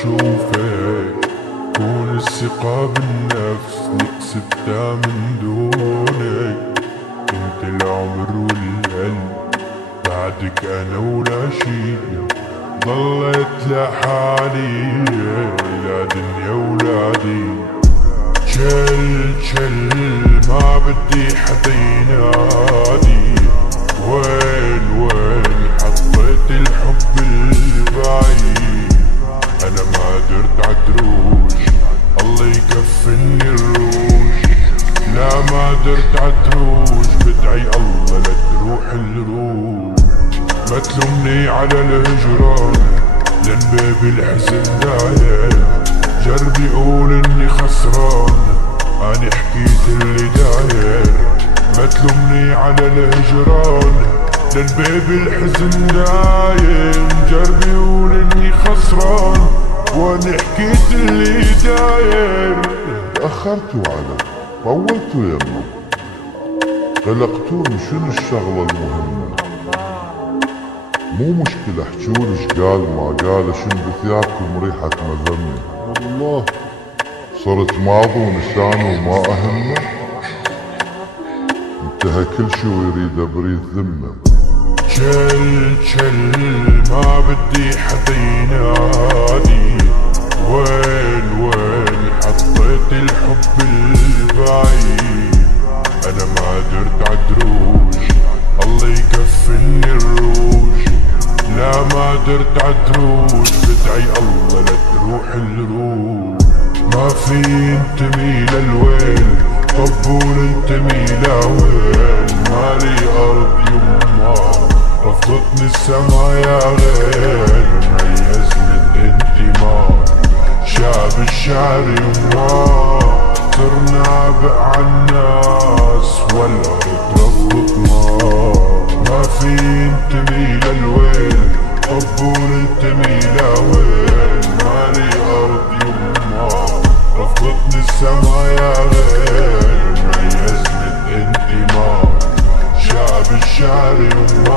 اشوفك، كون الثقة بالنفس نكسبتها من دونك. انت العمر والقلب بعدك انا ولا شي، ضليت لحالي لا دنيا ولا دين. شل ما بدي حدا ينادي، وين حطيت الحب البعيد. انا ما قدرت عالدروج، الله يكفني الروج. لا ما قدرت عالدروج، بدعي الله لا تروح الروج. ما تلومني على الهجران، لان باب الحزن داير. جربي قول اني خسران، اني حكيت اللي داير. ما تلومني على الهجران، لان باب الحزن دايم. جربي قول اني خسران، واني حكيت اللي داير. تأخرتوا على طولتوا يما، قلقتوني شنو الشغلة المهمة. مو مشكلة احجولي شقال ما قال، شن بثيابكم ريحة مذمة. والله صرت ماضي ونساني وما اهمه، انتهى كل شي ويريد بريد ذمه. شل ما بدي حدا ينادي، وين حطيت الحب البعيد. انا ما قدرت عالدروج، الله يكفني الروج. لا ما قدرت عالدروج، بدعي الله لا تروح الروج. ما في انتمي للويل، طبول انتمي لوين. مالي ارض يما، رفضتني السما يا غير. ميزني الانتماء، شاب الشعر يما. صرنا عبء عالناس، والارض رفضتنا. ما في انتمي للويل، طبول انتمي لوين. مالي ارض يما، رفضتني السما يا غير. ميزني الانتماء، شعب الشعر يما.